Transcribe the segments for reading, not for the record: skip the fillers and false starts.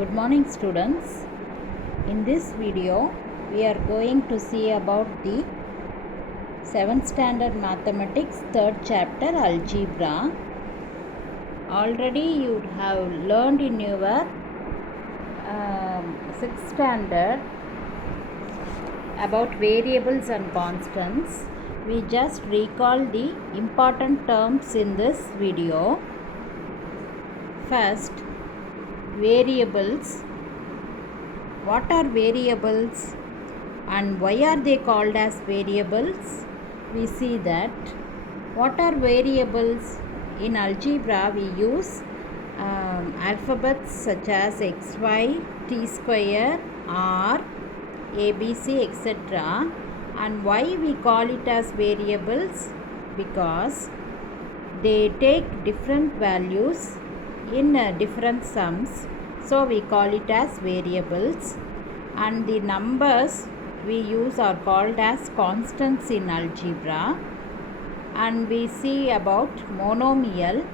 Good morning, students. In this video we are going to see about the 7th standard mathematics 3rd chapter algebra. Already you have learned in your 6th standard about variables and constants. We just recall the important terms in this video. First, variables. What are variables and why are they called as variables? We see that what are variables. In algebra we use alphabets such as xy, t square, r, abc, etc. And why we call it as variables? Because they take different values in different sums, so we call it as variables. And the numbers we use are called as constants in algebra. And we see about monomial.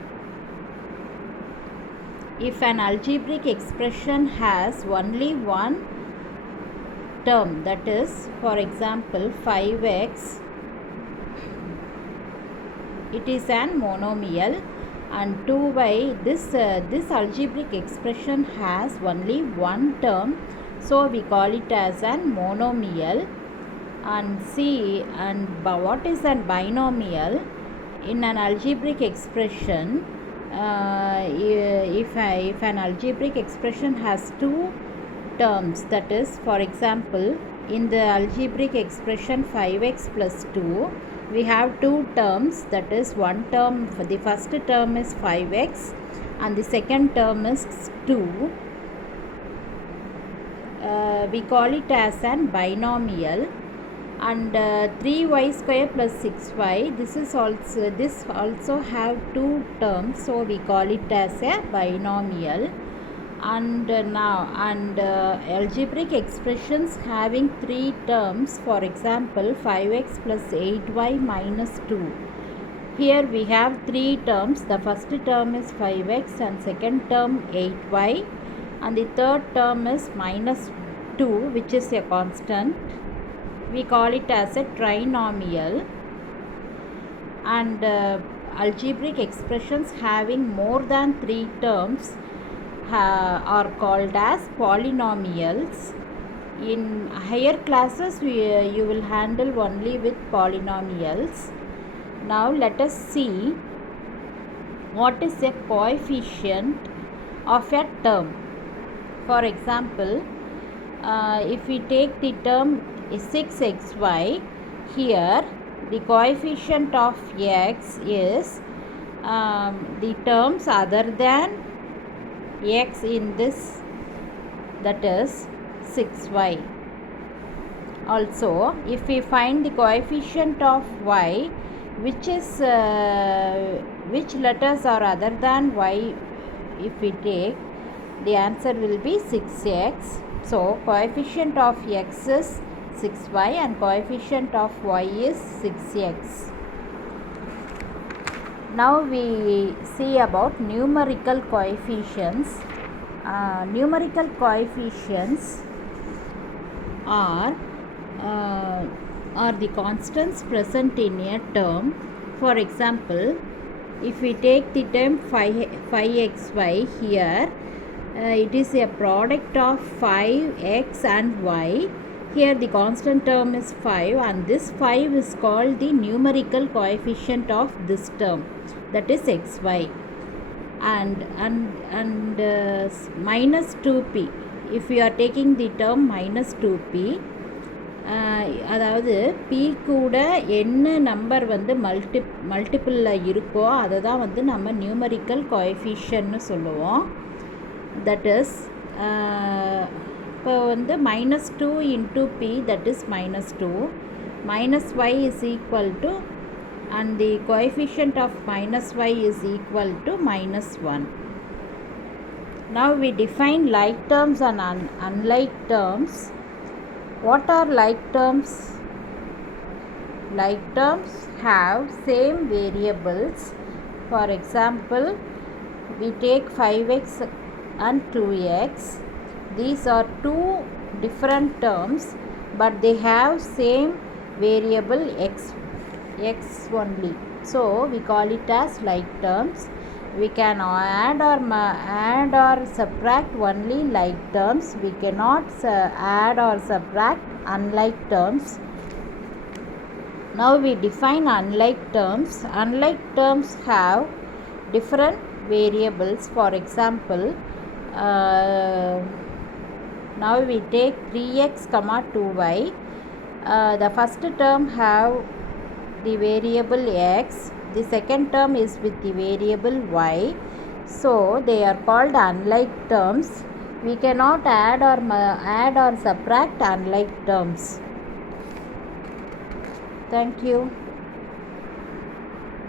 If an algebraic expression has only one term, that is, for example, 5x, it is an monomial. And 2y, this algebraic expression has only one term, so we call it as an monomial. And see, and what is a binomial? In an algebraic expression, if an algebraic expression has two terms, that is, for example, in the algebraic expression 5x plus 2, we have two terms, that is, one term, the first term is 5x and the second term is 2. We call it as an binomial. And 3y square plus 6y, this also have two terms, so we call it as a binomial. And algebraic expressions having three terms, for example 5x plus 8y minus 2. Here we have three terms. The first term is 5x and second term 8y, and the third term is minus 2, which is a constant. We call it as a trinomial. And algebraic expressions having more than three terms are called as polynomials. In higher classes you will handle only with polynomials. Now let us see what is a coefficient of a term. For example, if we take the term 6xy, here the coefficient of x is the terms other than x in this, that is 6y. Also, if we find the coefficient of y, which letters are other than y, if we take, the answer will be 6x. So coefficient of x is 6y and coefficient of y is 6x. Now we see about numerical coefficients. Numerical coefficients are the constants present in a term. For example, if we take the term 5xy here, it is a product of 5x and y. Here the constant term is 5 and this 5 is called the numerical coefficient of this term, that is xy. And minus 2p, if we are taking the term minus 2p, அதாவது p கூட என்ன number வந்து மல்டிபிளில் இருக்கோ அதை தான் வந்து நம்ம numerical கோஎஃபிஷியன்ட்னு சொல்லுவோம். தட் இஸ் இப்போ வந்து minus 2 into p, that is minus 2, minus y is equal to, and the coefficient of minus y is equal to minus 1. Now we define like terms and unlike terms. What are like terms? Like terms have same variables. For example, we take 5x and 2x. These are two different terms, but they have same variable x only. So we call it as like terms. We can add or subtract only like terms. We cannot add or subtract unlike terms. Now we define unlike terms. Unlike terms have different variables. For example, now we take 3x comma 2y. The first term have the variable x. The second term is with the variable y. So they are called unlike terms. We cannot add or subtract unlike terms. Thank you.